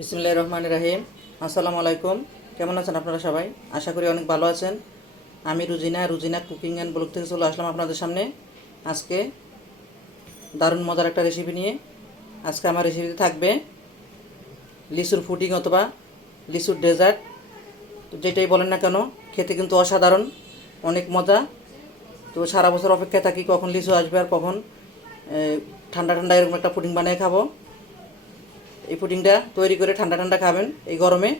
বিসমিল্লাহির রহমানির রহিম। আসসালামু আলাইকুম। কেমন আছেন আপনারা সবাই? আশা করি অনেক ভালো আছেন। আমি রুজিনা কুকিং অ্যান্ড ব্লগ থেকে চলে আসলাম আপনাদের সামনে আজকে দারুণ মজার একটা রেসিপি নিয়ে। আজকে আমার রেসিপিতে থাকবে লিচুর পুডিং অথবা লিচুর ডেজার্ট। তো যেটাই বলেন না কেন, খেতে কিন্তু অসাধারণ, অনেক মজা। তো সারা বছর অপেক্ষায় থাকি কখন লিচু আসবে আর কখন ঠান্ডা ঠান্ডা এরকম একটা পুডিং বানিয়ে খাবো। এই পুডিংটা তৈরি করে ঠান্ডা ঠান্ডা খাবেন এই গরমে,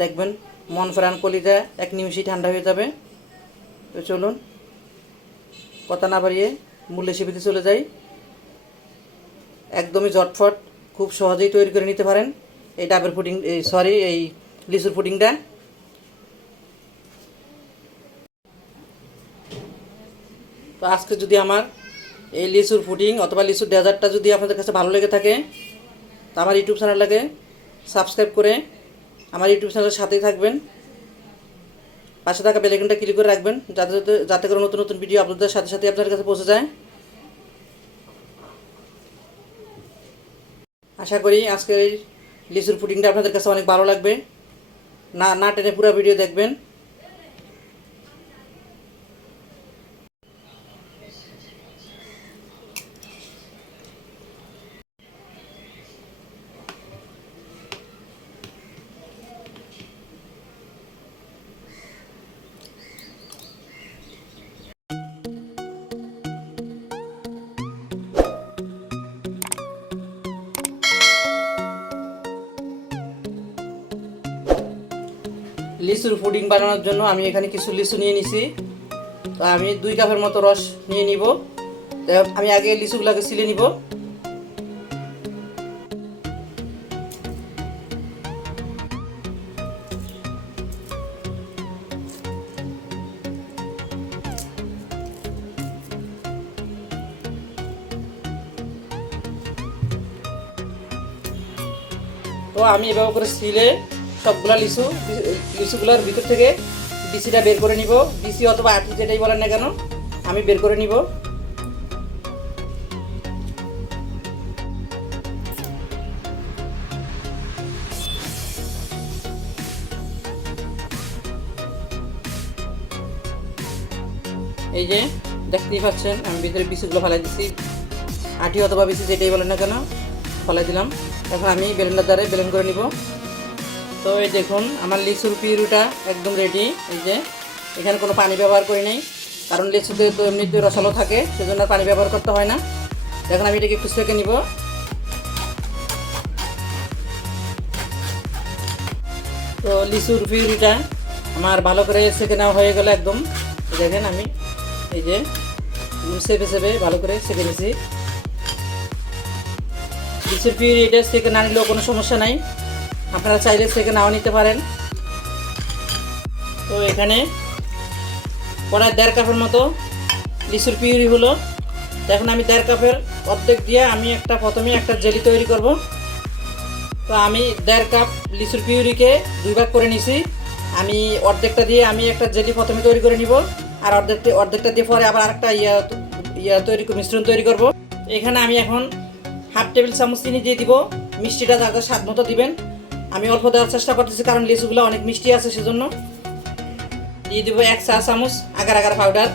দেখবেন মন প্রাণ কলিজা এক নিমিষেই ঠান্ডা হয়ে যাবে। তো চলুন কথা না বাড়িয়ে মূল রেসিপিতে চলে যাই। একদমই ঝটফট, খুব সহজেই তৈরি করে নিতে পারেন এই ডাবের পুডিং, এই লিচুর পুডিংটা। তো আজকে যদি আমার এই লিচুর পুডিং অথবা লিচুর ডেজার্টটা যদি আপনাদের কাছে ভালো লেগে থাকে, তো আমার ইউটিউব চ্যানেলটাকে সাবস্ক্রাইব করে আমার ইউটিউব চ্যানেলের সাথেই থাকবেন। পাশে থাকা বেল আইকনটা ক্লিক করে রাখবেন যাতে যাতে করে নতুন নতুন ভিডিও আপলোডের সাথে সাথে আপনার কাছে পৌঁছে যায়। আশা করি আজকের এই লিচুর পুডিংটা আপনাদের কাছে অনেক ভালো লাগবে। না না টেনে পুরো ভিডিও দেখবেন। লিচুর পুডিং বানানোর জন্য আমি এখানে কিছু লিচু নিয়ে নিছি। তো আমি 2 কাপের মতো রস নিয়ে নিব। তো আমি আগে লিচুগুলোকে ছিলে নিব। তো আমি এভাবে করে ছিলে সবগুলা লিচুগুলোর ভিতর থেকে বিচিটা বের করে নিব। বিচি অথবা আটি যেটাই বলেন না কেন, আমি বের করে নিব। এই যে দেখতেই পাচ্ছেন আমি ভিতরে বিচিগুলো ফেলাই দিচ্ছি, আটি অথবা বিচি যেটাই বলেন না কেন ফেলাই দিলাম। এখন আমি ব্লেন্ডার দ্বারা ব্লেন্ড করে নিব। তো এই দেখুন আমার লিচুর পিউরিটা একদম রেডি। এই যে এখানে কোনো পানি ব্যবহার করি নাই, কারণ লিচুতে তো এমনিতে রসালো থাকে, সেজন্য আর পানি ব্যবহার করতে হয় না। এখন আমি এটাকে একটু সেঁকে নিব। তো লিচুর পিউরিটা আমার ভালো করে সেঁকে নেওয়া হয়ে গেল একদম। দেখেন আমি এই যে সেপে ভালো করে সেঁকে নিয়েছি। লিচুর পিউরি এটা সেঁকে না নিলেও কোনো সমস্যা নাই, আপনারা চাইলে সেঁকে নাও নিতে পারেন। তো এখানে প্রায় 1.5 কাপের মতো লিচুর পিউরি হলো। তো এখন আমি 1.5 কাপের অর্ধেক দিয়ে আমি প্রথমে একটা জেলি তৈরি করব। তো আমি 1.5 কাপ লিচুর পিউরিকে 2 ভাগ করে নিছি। আমি অর্ধেকটা দিয়ে আমি একটা জেলি প্রথমে তৈরি করে নিব, আর অর্ধেকটা দিয়ে পরে আবার আরেকটা মিশ্রণ তৈরি করব। এখানে আমি এখন 1/2 টেবিল চামচ চিনি দিয়ে দিব। মিষ্টিটা যাতে স্বাদ মতো দিবেন, আমি অল্প দেওয়ার চেষ্টা করতেছি কারণ লিচুগুলো অনেক মিষ্টি আছে, সেজন্য দিয়ে দিব 1 চা চামচ আগার আগার পাউডার।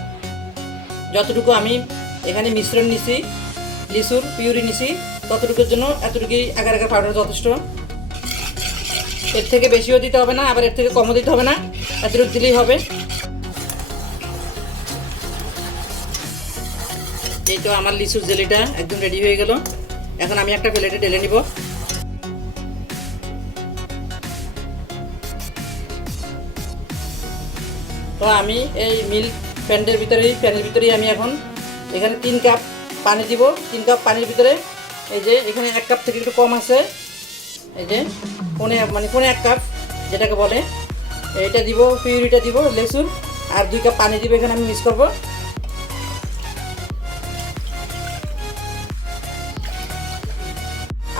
যতটুকু আমি এখানে মিশ্রণ নিছি, লিচুর পিউরি নিছি, ততটুকুর জন্য এতটুকুই আগার আগার পাউডার যথেষ্ট। এর থেকে বেশিও দিতে হবে না, আবার এর থেকে কমও দিতে হবে না, এতটুকু দিলেই হবে। এই তো আমার লিচুর জেলিটা একদম রেডি হয়ে গেল। এখন আমি একটা প্লেটে ঢেলে নিব। তো আমি এই মিল্ক প্যানের ভিতরেই আমি এখন এখানে 3 কাপ পানি দিব। 3 কাপ পানির ভিতরে এই যে এখানে 1 কাপ থেকে একটু কম আছে, এই যে পৌনে 1 কাপ যেটাকে বলে, এইটা দিব, পিউরিটা দিব লেচুর, আর 2 কাপ পানি দিব। এখানে আমি মিক্স করব।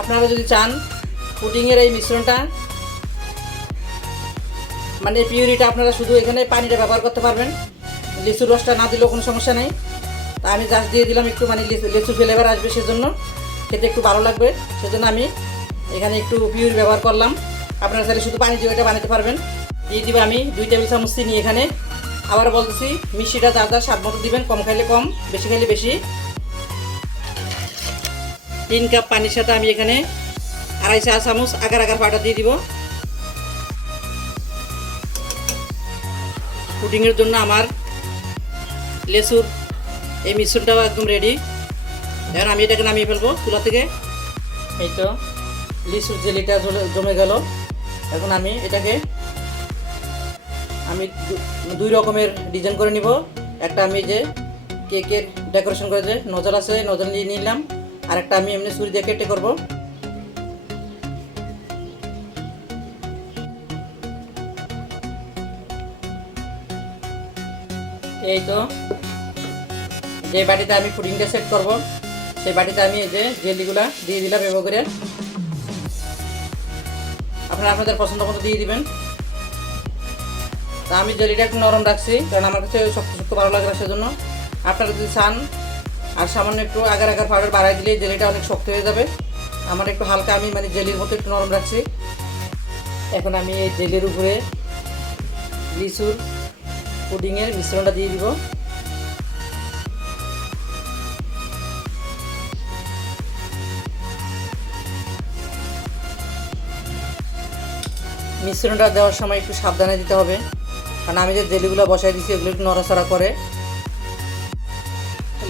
আপনারা যদি চান পুডিংয়ের এই মিশ্রণটা পিউরিটা আপনারা শুধু এখানে পানিটা ব্যবহার করতে পারবেন, লিচুর রসটা না দিলেও কোনো সমস্যা নেই। তা আমি জাস্ট দিয়ে দিলাম একটু লিচু ফ্লেভার আসবে, সেজন্য খেতে একটু ভালো লাগবে, সেজন্য আমি এখানে একটু পিউরি ব্যবহার করলাম, আপনারা চাইলে শুধু পানি দিয়ে এটা বানাতে পারবেন। দিয়ে দিব আমি 2 টেবিল চামচ চিনি এখানে। আবার বলতেছি মিষ্টিটা যা যা স্বাদ মতো দিবেন, কম খাইলে কম, বেশি খাইলে বেশি। 3 কাপ পানির সাথে আমি এখানে 2.5 চা চামচ আগার আগার পাউডার দিয়ে দিব। পুডিংয়ের জন্য আমার লেসুর এই মিশ্রণটাও একদম রেডি। এখন আমি এটাকে নামিয়ে ফেলবো চুলা থেকে। এই তো লিচুর জেলিটা জমে গেল। এখন আমি এটাকে দুই রকমের ডিজাইন করে নিব। একটা আমি যে কেকের ডেকোরেশন করে যে নজল আছে, নজল নিয়ে নিলাম। আর একটা আমি এমনি ছুরি দিয়ে কেটে করব। এই তো যে বাটিতে আমি পুডিংটা সেট করব, সেই বাটিতে আমি এই যে জেলিগুলা দিয়ে দিলাম এভাবে করে। আপনারা আপনাদের পছন্দ মতো দিয়ে দিবেন। তা আমি জেলিটা একটু নরম রাখছি, কারণ আমার কাছে শক্ত শক্ত ভালো লাগে না, সেজন্য। আপনারা যদি চান আর সামান্য একটু আগার আগার পাউডার বাড়াই দিলে জেলিটা অনেক শক্ত হয়ে যাবে। আমার একটু হালকা, আমি মানে জেলির মতো একটু নরম রাখছি। এখন আমি এই জেলির উপরে লিচুর পুডিংয়ের মিশ্রণটা দিয়ে দিব। মিশ্রণটা দেওয়ার সময় একটু সাবধানে দিতে হবে, কারণ আমি যে জেলিগুলো বসাই দিচ্ছি এগুলো একটু নড়াচড়া করে।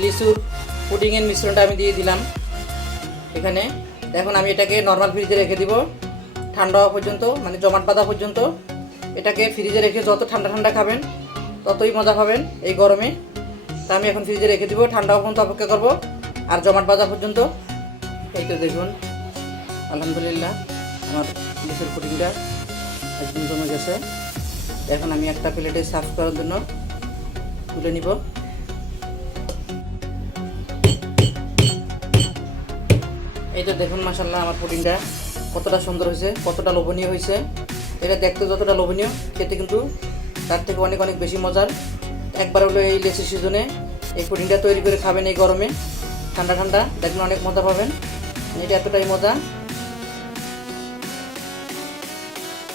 লিচুর পুডিংয়ের মিশ্রণটা আমি দিয়ে দিলাম এখানে। এখন আমি এটাকে নর্মাল ফ্রিজে রেখে দিব ঠান্ডা হওয়া পর্যন্ত, মানে জমাট বাঁধা পর্যন্ত। এটাকে ফ্রিজে রেখে যত ঠান্ডা ঠান্ডা খাবেন ততই মজা পাবেন এই গরমে। তা আমি এখন ফ্রিজে রেখে দিব, ঠান্ডা হওয়া পর্যন্ত অপেক্ষা করব, আর জমাট বাঁধা পর্যন্ত। এই তো দেখুন, আলহামদুলিল্লাহ আমার লিচুর পুডিংটা একদম জমে গেছে। এখন আমি একটা প্লেটে সার্ভ করার জন্য তুলে নিব। এই তো দেখুন মাশাআল্লাহ আমার পুডিংটা কতটা সুন্দর হয়েছে, কতটা লোভনীয় হয়েছে। এটা দেখতে যতটা লোভনীয়, খেতে কিন্তু তার থেকে অনেক অনেক বেশি মজার। একবার হলো এই লিচুর সিজনে এই পুডিংটা তৈরি করে খাবেন এই গরমে, ঠান্ডা ঠান্ডা, দেখবেন অনেক মজা পাবেন। এটা এতটাই মজা।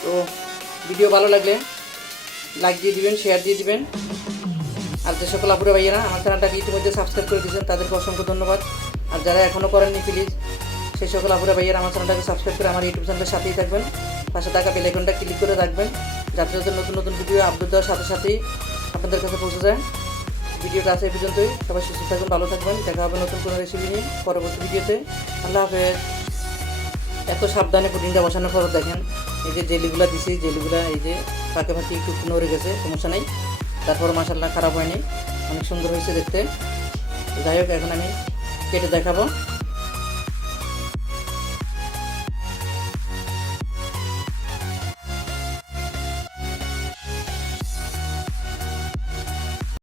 তো ভিডিও ভালো লাগলে লাইক দিয়ে দিবেন, শেয়ার দিয়ে দিবেন। আর যে সকল আপুরা ভাইয়েরা আমার চ্যানেলটাকে ইতিমধ্যে সাবস্ক্রাইব করে দিয়েছেন তাদেরকে অসংখ্য ধন্যবাদ। আর যারা এখনও করেননি প্লিজ সেই সকল আপুরা ভাইয়েরা আমার চ্যানেলটাকে সাবস্ক্রাইব করে আমার ইউটিউব চ্যানেলের সাথেই থাকবেন। পাশে থাকা বেল আইকনটা ক্লিক করে রাখবেন, যাতে যাতে নতুন নতুন ভিডিও আপলোড দেওয়ার সাথে সাথেই আপনাদের কাছে পৌঁছে যায়। ভিডিওটা আছে এই পর্যন্তই। সবাই সুস্থ থাকবেন, ভালো থাকবেন। দেখা হবে নতুন কোনো রেসিপি নিয়ে পরবর্তী ভিডিওতে। আল্লাহ হাফেজ। এত সাবধানে পুডিংটা বসানোর পর দেখেন এই যে জেলিগুলো দিছি, জেলিগুলো এই যে ফাঁকে ফাঁকে একটু নড়ে গেছে, সমস্যা নেই। তারপর মাশাআল্লাহ খারাপ হয়নি, অনেক সুন্দর হয়েছে দেখতে। যাই হোক, এখন আমি কেটে দেখাবো।